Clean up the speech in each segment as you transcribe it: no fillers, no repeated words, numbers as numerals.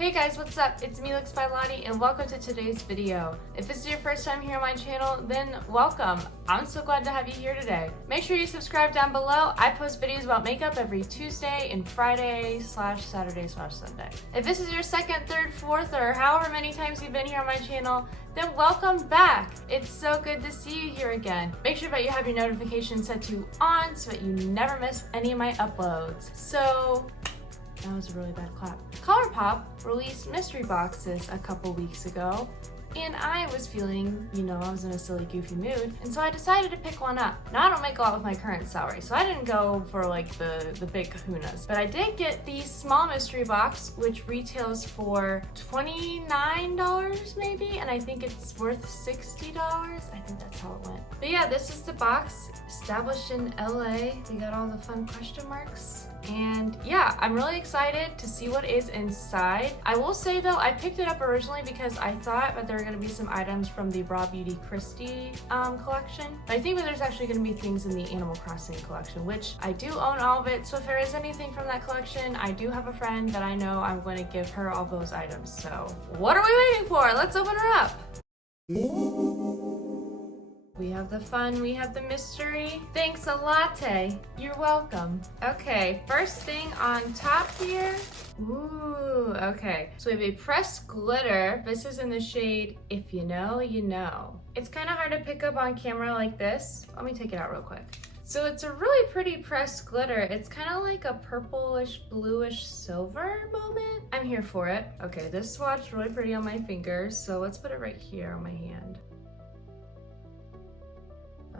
Hey guys, what's up? It's me, looksbylottie, and welcome to today's video. If this is your first time here on my channel, then welcome. I'm so glad to have you here today. Make sure you subscribe down below. I post videos about makeup every Tuesday and Friday/Saturday/Sunday. If this is your second, third, fourth, or however many times you've been here on my channel, then welcome back. It's so good to see you here again. Make sure that you have your notifications set to on so that you never miss any of my uploads. So, that was a really bad clap. Colourpop released mystery boxes a couple weeks ago, and I was feeling, I was in a silly, goofy mood, and so I decided to pick one up. Now, I don't make a lot with my current salary, so I didn't go for like the big kahunas, but I did get the small mystery box, which retails for $29 maybe, and I think it's worth $60. I think that's how it went. But yeah, this is the box, established in LA. We got all the fun question marks. And yeah, I'm really excited to see what is inside. I will say though, I picked it up originally because I thought that there were going to be some items from the Raw Beauty Christie collection. But I think that there's actually going to be things in the Animal Crossing collection, which I do own all of it. So if there is anything from that collection, I do have a friend that I know I'm going to give her all those items. So what are we waiting for? Let's open her up. We have the fun, we have the mystery. Thanks a latte. You're welcome. Okay, first thing on top here. Ooh, okay. So we have a pressed glitter. This is in the shade If You Know, You Know. It's kind of hard to pick up on camera like this. Let me take it out real quick. So it's a really pretty pressed glitter. It's kind of like a purplish, bluish silver moment. I'm here for it. Okay, this swatch's really pretty on my fingers. So let's put it right here on my hand.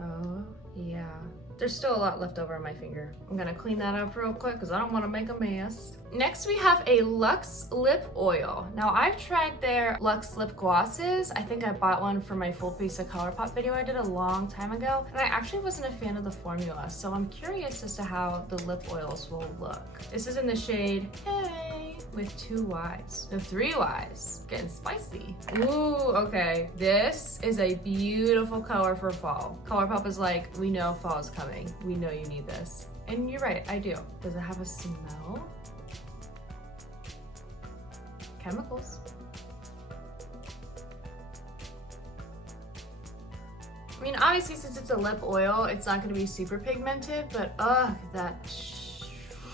Oh, yeah. There's still a lot left over on my finger. I'm gonna clean that up real quick because I don't want to make a mess. Next, we have a Luxe Lip Oil. Now, I've tried their Luxe Lip Glosses. I think I bought one for my full face of Colourpop video I did a long time ago, and I actually wasn't a fan of the formula, so I'm curious as to how the lip oils will look. This is in the shade Hey, with 2 Ys. No, 3 Ys. Getting spicy. Ooh, okay. This is a beautiful color for fall. Colourpop is like, we know fall is coming. We know you need this. And you're right, I do. Does it have a smell? Chemicals. I mean, obviously, since it's a lip oil, it's not going to be super pigmented, but that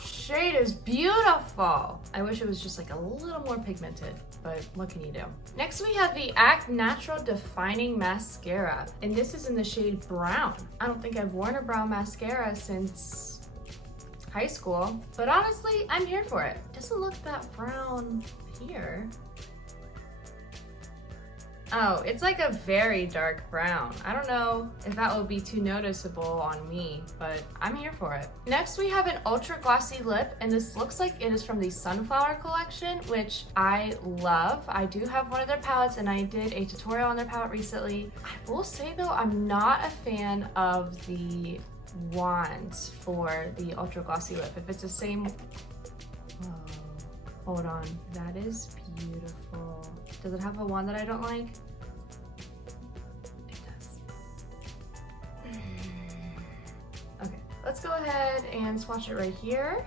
shade is beautiful. I wish it was just like a little more pigmented, but what can you do? Next, we have the Act Natural Defining Mascara, and this is in the shade Brown. I don't think I've worn a brown mascara since high school, but honestly, I'm here for it. Doesn't look that brown here. Oh, it's like a very dark brown. I don't know if that will be too noticeable on me, but I'm here for it. Next, we have an ultra glossy lip, and this looks like it is from the Sunflower collection, which I love. I do have one of their palettes, and I did a tutorial on their palette recently. I will say though, I'm not a fan of the wands for the ultra glossy lip. If it's the same, whoa, hold on, that is beautiful. Does it have a wand that I don't like? It does. Okay, let's go ahead and swatch it right here.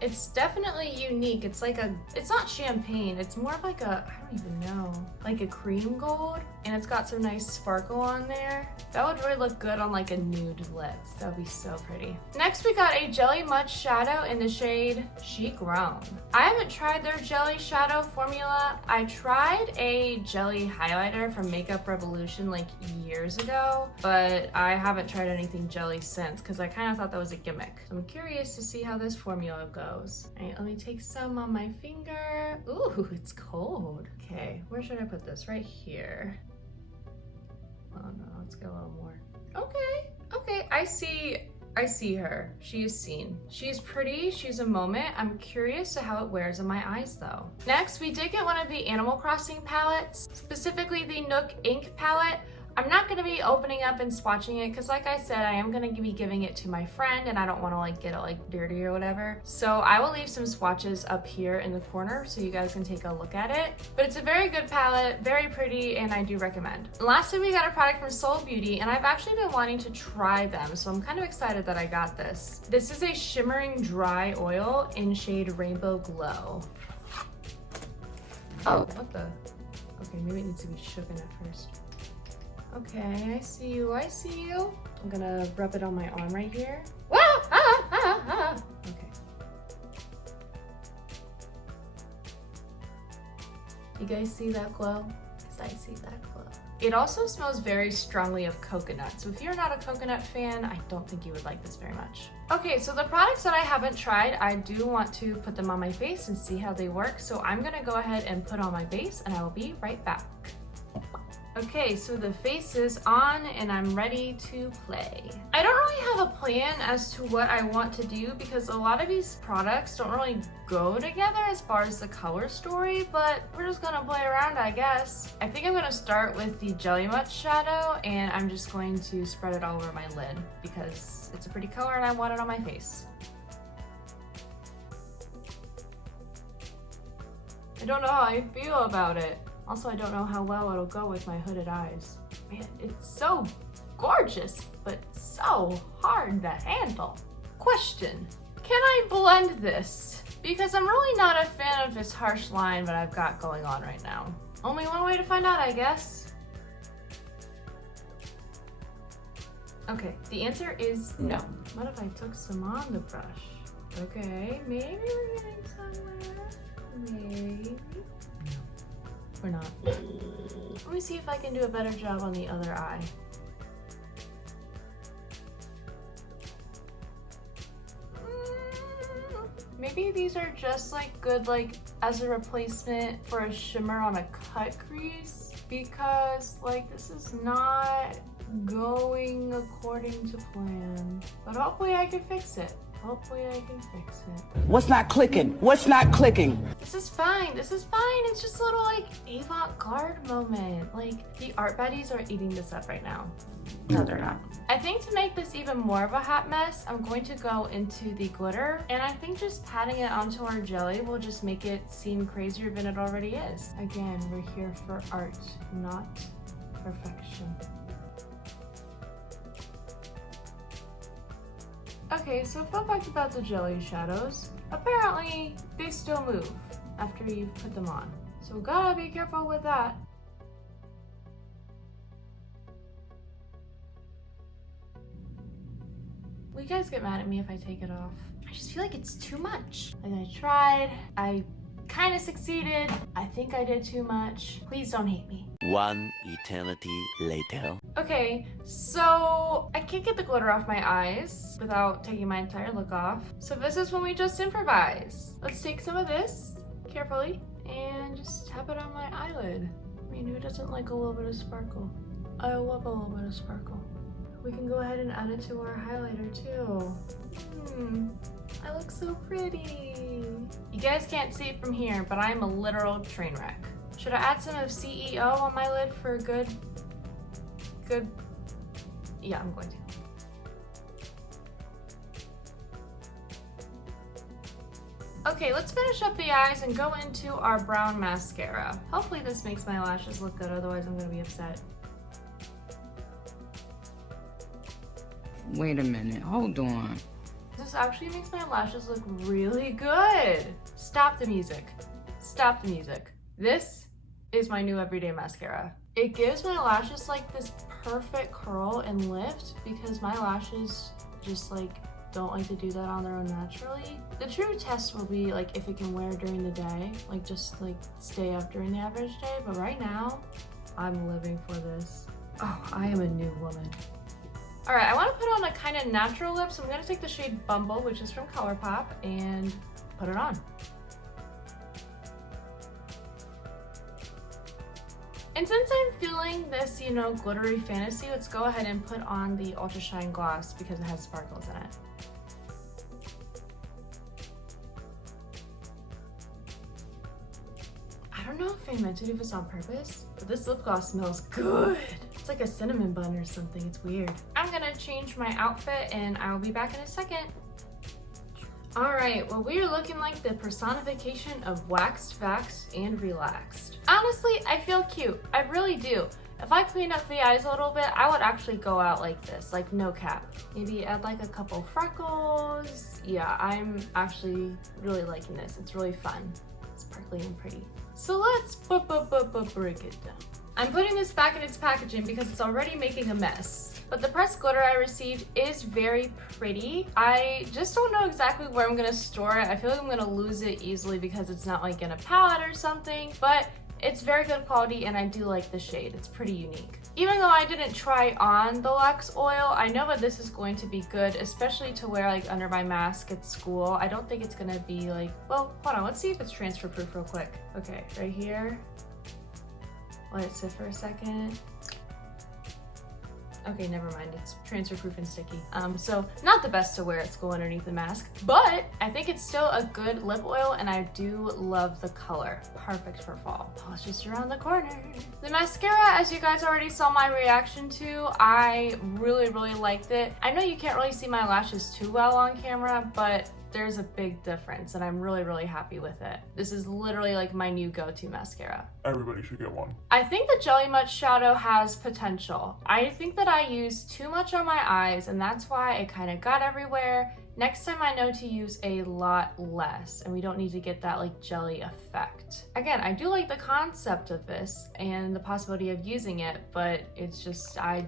It's definitely unique. It's like it's not champagne. It's more of like I don't even know, like a cream gold. And it's got some nice sparkle on there. That would really look good on like a nude lip. That would be so pretty. Next, we got a Jelly Mud Shadow in the shade She Grown. I haven't tried their Jelly Shadow formula. I tried a jelly highlighter from Makeup Revolution like years ago, but I haven't tried anything jelly since because I kind of thought that was a gimmick. So I'm curious to see how this formula goes. All right, let me take some on my finger. Ooh, it's cold. Okay, where should I put this? Right here. Oh no, let's go a little more. Okay, I see her. She is seen. She's pretty, she's a moment. I'm curious to how it wears on my eyes though. Next, we did get one of the Animal Crossing palettes, specifically the Nook Ink palette. I'm not going to be opening up and swatching it because like I said, I am going to be giving it to my friend and I don't want to like get it like dirty or whatever. So I will leave some swatches up here in the corner so you guys can take a look at it. But it's a very good palette, very pretty, and I do recommend. Lastly, we got a product from Soul Beauty and I've actually been wanting to try them, so I'm kind of excited that I got this. This is a shimmering dry oil in shade Rainbow Glow. Oh, what the? Okay, maybe it needs to be shaken at first. Okay, I see you, I see you. I'm gonna rub it on my arm right here. Okay. You guys see that glow? Because I see that glow. It also smells very strongly of coconut. So if you're not a coconut fan, I don't think you would like this very much. Okay, so the products that I haven't tried, I do want to put them on my face and see how they work. So I'm gonna go ahead and put on my base and I will be right back. Okay, so the face is on and I'm ready to play. I don't really have a plan as to what I want to do because a lot of these products don't really go together as far as the color story, but we're just gonna play around, I guess. I think I'm gonna start with the Jelly Much shadow and I'm just going to spread it all over my lid because it's a pretty color and I want it on my face. I don't know how I feel about it. Also, I don't know how well it'll go with my hooded eyes. Man, it's so gorgeous, but so hard to handle. Question, can I blend this? Because I'm really not a fan of this harsh line that I've got going on right now. Only one way to find out, I guess. Okay, the answer is no. What if I took some on the brush? Okay, maybe we're getting somewhere. Maybe. Or not. Let me see if I can do a better job on the other eye. Maybe these are just like good like as a replacement for a shimmer on a cut crease because like this is not going according to plan. But hopefully I can fix it. Hopefully I can fix it. What's not clicking? What's not clicking? This is fine. This is fine. It's just a little like avant-garde moment. Like the art buddies are eating this up right now. No, they're not. I think to make this even more of a hot mess, I'm going to go into the glitter. And I think just patting it onto our jelly will just make it seem crazier than it already is. Again, we're here for art, not perfection. Okay, so fun fact about the jelly shadows. Apparently, they still move after you've put them on. So gotta be careful with that. Will you guys get mad at me if I take it off? I just feel like it's too much. Like I tried, I kind of succeeded. I think I did too much. Please don't hate me. One eternity later. Okay, so I can't get the glitter off my eyes without taking my entire look off. So this is when we just improvise. Let's take some of this carefully and just tap it on my eyelid. I mean, who doesn't like a little bit of sparkle? I love a little bit of sparkle. We can go ahead and add it to our highlighter too. I look so pretty. You guys can't see it from here, but I am a literal train wreck. Should I add some of CEO on my lid for good? Yeah, I'm going to. Okay, let's finish up the eyes and go into our brown mascara. Hopefully this makes my lashes look good, otherwise I'm gonna be upset. Wait a minute, hold on. This actually makes my lashes look really good. Stop the music. Stop the music. This is my new everyday mascara. It gives my lashes like this perfect curl and lift because my lashes just like don't like to do that on their own naturally. The true test will be like if it can wear during the day, like just like stay up during the average day. But right now, I'm living for this. Oh, I am a new woman. All right, I want to put on a kind of natural lip, so I'm gonna take the shade Bumble, which is from Colourpop, and put it on. And since I'm feeling this, you know, glittery fantasy, let's go ahead and put on the Ultra Shine Gloss because it has sparkles in it. I don't know if I meant to do this on purpose, but this lip gloss smells good. It It's like a cinnamon bun or something. It's weird. I'm gonna change my outfit and I will be back in a second. Alright, well we are looking like the personification of waxed, vaxxed, and relaxed. Honestly, I feel cute. I really do. If I clean up the eyes a little bit, I would actually go out like this, like no cap. Maybe add like a couple freckles. Yeah, I'm actually really liking this. It's really fun, sparkly and pretty. So let's break it down. I'm putting this back in its packaging because it's already making a mess. But the pressed glitter I received is very pretty. I just don't know exactly where I'm gonna store it. I feel like I'm gonna lose it easily because it's not like in a palette or something, but it's very good quality and I do like the shade. It's pretty unique. Even though I didn't try on the Lux oil, I know that this is going to be good, especially to wear like under my mask at school. I don't think it's gonna be like, well, hold on, let's see if it's transfer proof real quick. Okay, right here. Let it sit for a second. Okay, never mind, it's transfer proof and sticky. So not the best to wear at school underneath the mask, but I think it's still a good lip oil and I do love the color. Perfect for fall. Oh, it's just around the corner. The mascara, as you guys already saw my reaction to, I really liked it. I know you can't really see my lashes too well on camera, but there's a big difference and I'm really happy with it. This is literally like my new go-to mascara. Everybody should get one. I think the Jelly Much shadow has potential. I think that I used too much on my eyes and that's why it kind of got everywhere. Next time I know to use a lot less and we don't need to get that like jelly effect. Again, I do like the concept of this and the possibility of using it, but it's just, I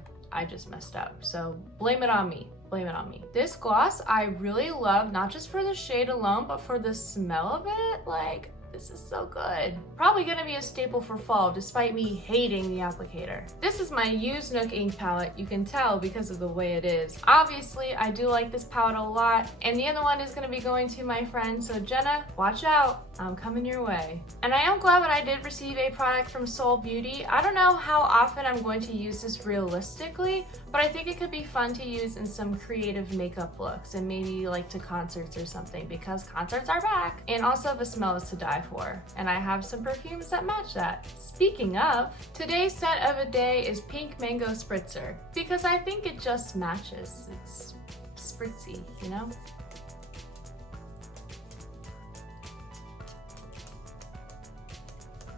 just messed up. So blame it on me. Blame it on me. This gloss I really love, not just for the shade alone, but for the smell of it. Like, this is so good. Probably gonna be a staple for fall, despite me hating the applicator. This is my used Nook ink palette. You can tell because of the way it is. Obviously, I do like this palette a lot, and the other one is gonna be going to my friend. So Jenna, watch out. I'm coming your way. And I am glad that I did receive a product from Soul Beauty. I don't know how often I'm going to use this realistically, but I think it could be fun to use in some creative makeup looks and maybe like to concerts or something because concerts are back. And also the smell is to die for. And I have some perfumes that match that. Speaking of, today's set of a day is Pink Mango Spritzer because I think it just matches. It's spritzy, you know?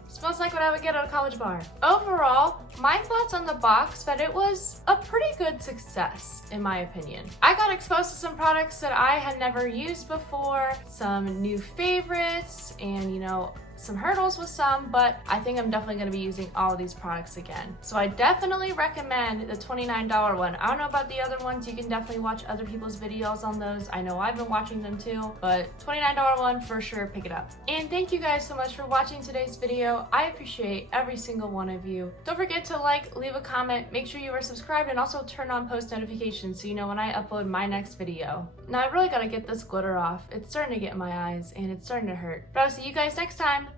Smells like what I would get at a college bar. Overall, my thoughts on the box, that it was a pretty good success, in my opinion. I got exposed to some products that I had never used before, some new favorites, and you know, some hurdles with some, but I think I'm definitely gonna be using all of these products again. So I definitely recommend the $29 one. I don't know about the other ones, you can definitely watch other people's videos on those. I know I've been watching them too, but $29 one for sure, pick it up. And thank you guys so much for watching today's video. I appreciate every single one of you. Don't forget to like, leave a comment, make sure you are subscribed, and also turn on post notifications so you know when I upload my next video. Now I really gotta get this glitter off. It's starting to get in my eyes and it's starting to hurt. But I'll see you guys next time.